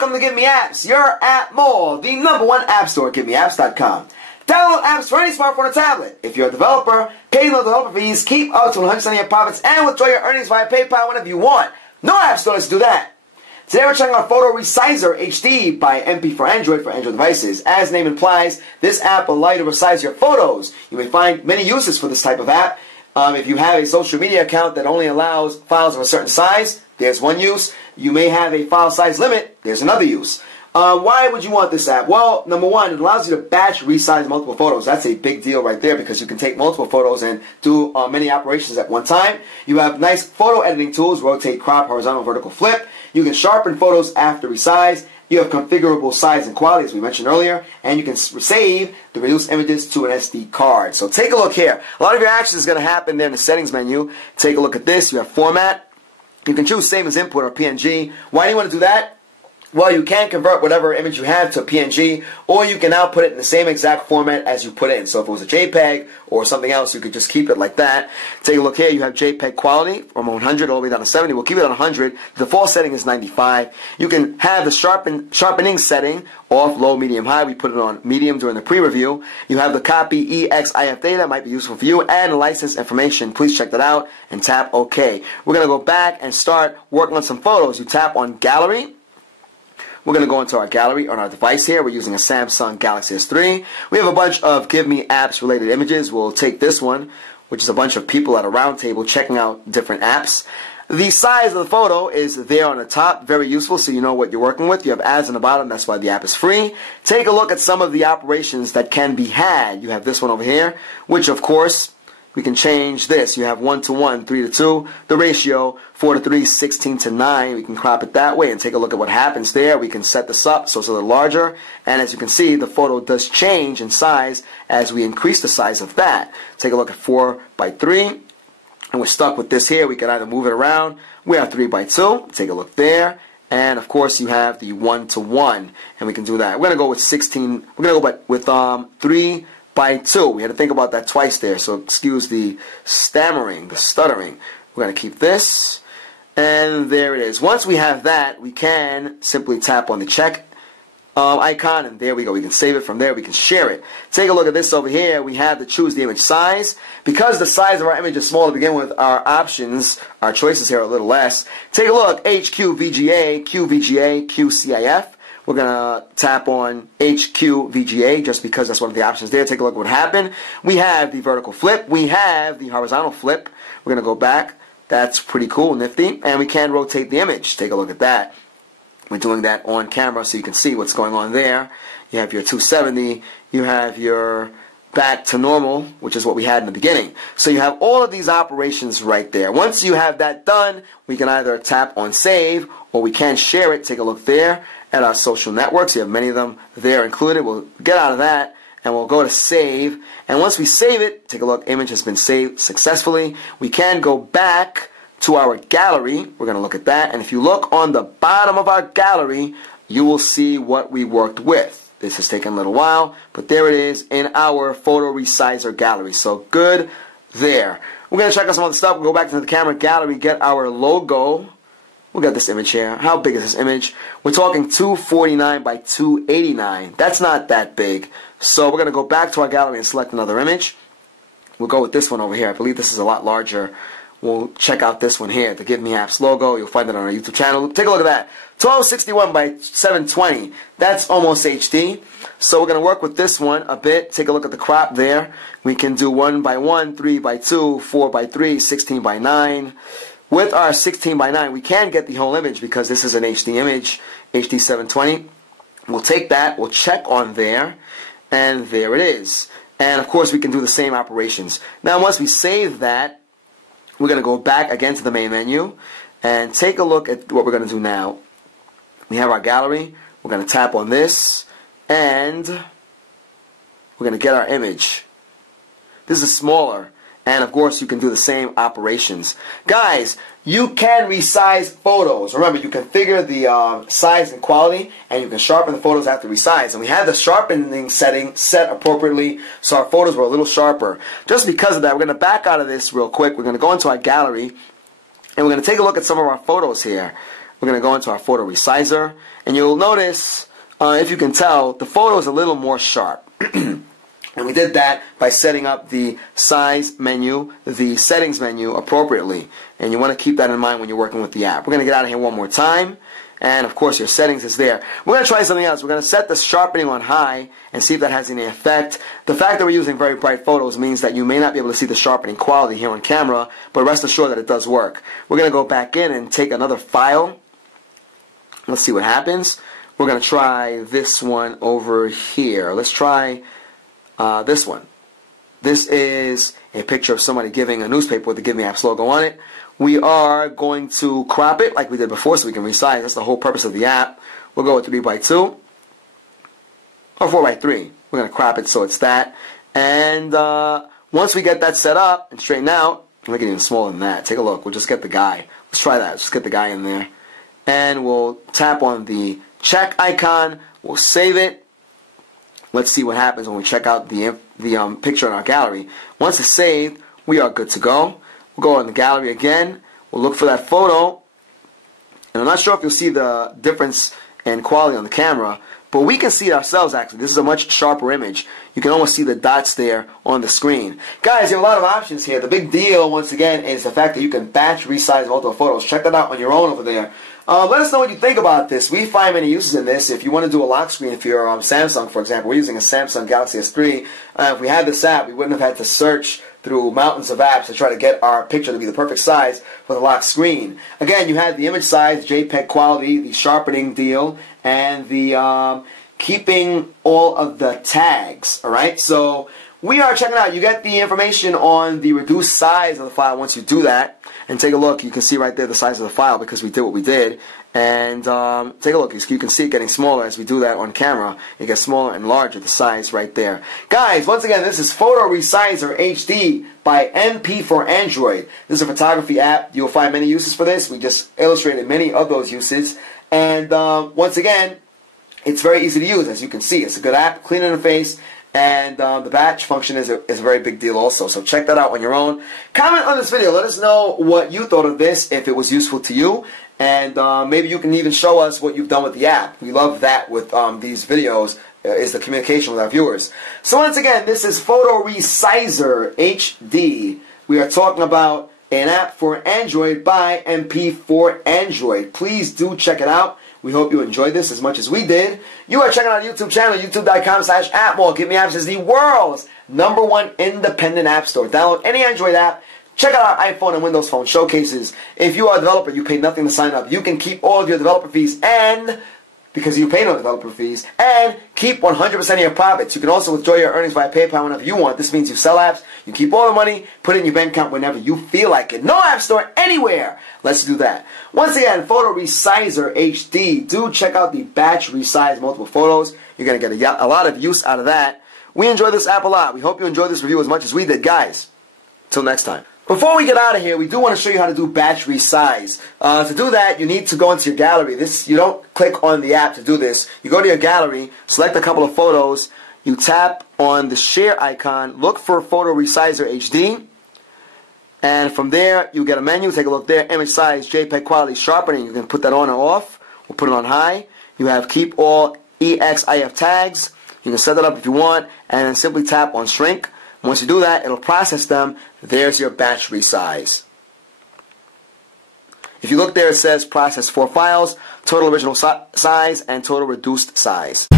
welcome to GiveMeApps, your app mall, the #1 app store, GiveMeApps.com. Download apps for any smartphone or tablet. If you're a developer, pay no developer fees, keep up to 100% of your profits, and withdraw your earnings via PayPal whenever you want. No app stores do that. Today we're checking out Photo Resizer HD by MP for Android devices. As the name implies, this app will allow you to resize your photos. You may find many uses for this type of app. If you have a social media account that only allows files of a certain size, there's one use. You may have a file size limit, there's another use. Why would you want this app? Well, number one, it allows you to batch resize multiple photos. That's a big deal right there because you can take multiple photos and do many operations at one time. You have nice photo editing tools, rotate, crop, horizontal, vertical, flip. You can sharpen photos after resize. You have configurable size and quality, as we mentioned earlier, and you can save the reduced images to an SD card. So take a look here. A lot of your action is going to happen there in the settings menu. Take a look at this. You have format. You can choose save as input or PNG. Why do you want to do that? Well, you can convert whatever image you have to a PNG, or you can now put it in the same exact format as you put in. So if it was a JPEG or something else, you could just keep it like that. Take a look here. You have JPEG quality from 100 all the way down to 70. We'll keep it on 100. The default setting is 95. You can have the sharpening setting off, low, medium, high. We put it on medium during the pre-review. You have the copy EXIF data. Might be useful for you, and license information. Please check that out and tap OK. We're going to go back and start working on some photos. You tap on Gallery. We're going to go into our gallery on our device here. We're using a Samsung Galaxy S3. We have a bunch of GiveMeApps related images. We'll take this one, which is a bunch of people at a round table checking out different apps. The size of the photo is there on the top. Very useful so you know what you're working with. You have ads on the bottom. That's why the app is free. Take a look at some of the operations that can be had. You have this one over here, which of course we can change this. You have 1:1, 3:2, the ratio, 4:3, 16:9. We can crop it that way and take a look at what happens there. We can set this up so it's a little larger. And as you can see, the photo does change in size as we increase the size of that. Take a look at 4:3. And we're stuck with this here. We can either move it around. We have 3:2. Take a look there. And of course, you have the 1:1. And we can do that. We're going to go with 16. We're going to go with 3:2. We had to think about that twice there, so excuse the stammering, the stuttering. We're going to keep this, and there it is. Once we have that, we can simply tap on the check icon, and there we go. We can save it from there. We can share it. Take a look at this over here. We have to choose the image size. Because the size of our image is small to begin with, our options, our choices here are a little less. Take a look. HQ, VGA, QCIF. We're going to tap on HQ VGA just because that's one of the options there. Take a look at what happened. We have the vertical flip. We have the horizontal flip. We're going to go back. That's pretty cool, nifty. And we can rotate the image. Take a look at that. We're doing that on camera so you can see what's going on there. You have your 270. You have your back to normal, which is what we had in the beginning. So you have all of these operations right there. Once you have that done, we can either tap on save or we can share it. Take a look there at our social networks. You have many of them there included. We'll get out of that and we'll go to save. And once we save it, take a look, image has been saved successfully. We can go back to our gallery. We're going to look at that. And if you look on the bottom of our gallery, you will see what we worked with. This has taken a little while, but there it is in our Photo Resizer gallery. So good there. We're going to check out some other stuff. We'll go back to the camera gallery, get our logo. We'll get this image here. How big is this image? We're talking 249 by 289. That's not that big. So we're going to go back to our gallery and select another image. We'll go with this one over here. I believe this is a lot larger. We'll check out this one here, the GiveMeApps logo. You'll find it on our YouTube channel. Take a look at that. 1261 by 720. That's almost HD. So we're going to work with this one a bit. Take a look at the crop there. We can do 1:1, 3:2, 4:3, 16:9. With our 16:9, we can get the whole image because this is an HD image, HD 720. We'll take that, we'll check on there, and there it is. And of course, we can do the same operations. Now, once we save that, we're going to go back again to the main menu and take a look at what we're going to do now. We have our gallery. We're going to tap on this, and we're going to get our image. This is smaller. And of course, you can do the same operations. Guys, you can resize photos. Remember, you configure the size and quality, and you can sharpen the photos after resize. And we had the sharpening setting set appropriately, so our photos were a little sharper. Just because of that, we're going to back out of this real quick. We're going to go into our gallery, and we're going to take a look at some of our photos here. we're going to go into our Photo Resizer, and you'll notice, if you can tell, the photo is a little more sharp. And we did that by setting up the size menu, the settings menu appropriately. And you want to keep that in mind when you're working with the app. We're going to get out of here one more time. And of course your settings is there. We're going to try something else. We're going to set the sharpening on high and see if that has any effect. The fact that we're using very bright photos means that you may not be able to see the sharpening quality here on camera, but rest assured that it does work. We're going to go back in and take another file. Let's see what happens. We're going to try this one over here. Let's try this one. This is a picture of somebody giving a newspaper with the GiveMeApps logo on it. We are going to crop it like we did before so we can resize. That's the whole purpose of the app. We'll go with 3x2 or 4x3. We're going to crop it so it's that. And once we get that set up and straightened out, make it even smaller than that. Take a look. We'll just get the guy. Let's try that. Let's just get the guy in there. And we'll tap on the check icon. We'll save it. Let's see what happens when we check out the picture in our gallery. Once it's saved, we are good to go. We'll go in the gallery again. We'll look for that photo. And I'm not sure if you'll see the difference in quality on the camera, but we can see it ourselves actually. This is a much sharper image. You can almost see the dots there on the screen. Guys, you have a lot of options here. The big deal, once again, is the fact that you can batch resize multiple photos. Check that out on your own over there. Let us know what you think about this. We find many uses in this. If you want to do a lock screen, if you're Samsung, for example, we're using a Samsung Galaxy S3. If we had this app, we wouldn't have had to search through mountains of apps to try to get our picture to be the perfect size for the lock screen. Again, you had the image size, JPEG quality, the sharpening deal, and the keeping all of the tags. Alright, so we are checking out. You get the information on the reduced size of the file once you do that. And take a look. You can see right there the size of the file because we did what we did. And take a look. You can see it getting smaller as we do that on camera. It gets smaller and larger, the size right there. Guys, once again, this is Photo Resizer HD by MP for Android. This is a photography app. You'll find many uses for this. We just illustrated many of those uses. And once again, it's very easy to use. As you can see, it's a good app, clean interface. And the batch function is a very big deal also. So check that out on your own. Comment on this video. Let us know what you thought of this, if it was useful to you. And maybe you can even show us what you've done with the app. We love that with these videos, is the communication with our viewers. So once again, this is Photo Resizer HD. We are talking about an app for Android by MP for Android. Please do check it out. We hope you enjoyed this as much as we did. You are checking out our YouTube channel, youtube.com/appmall. GiveMeApps is the world's #1 independent app store. Download any Android app. Check out our iPhone and Windows Phone showcases. If you are a developer, you pay nothing to sign up. You can keep all of your developer fees and, because you pay no developer fees, and keep 100% of your profits. You can also withdraw your earnings via PayPal whenever you want. This means you sell apps, you keep all the money, put it in your bank account whenever you feel like it. No app store anywhere. Let's do that. Once again, Photo Resizer HD. Do check out the batch resize multiple photos. You're going to get a lot of use out of that. We enjoy this app a lot. We hope you enjoyed this review as much as we did, guys. Till next time. Before we get out of here, we do want to show you how to do batch resize. To do that, you need to go into your gallery. You don't click on the app to do this. You go to your gallery, select a couple of photos, you tap on the share icon, look for Photo Resizer HD, and from there you get a menu. Take a look there, image size, JPEG quality, sharpening. You can put that on or off. We'll put it on high. You have keep all EXIF tags. You can set that up if you want, and then simply tap on shrink. Once you do that, it'll process them. There's your batch resize. If you look there, it says process 4 files, total original size and total reduced size.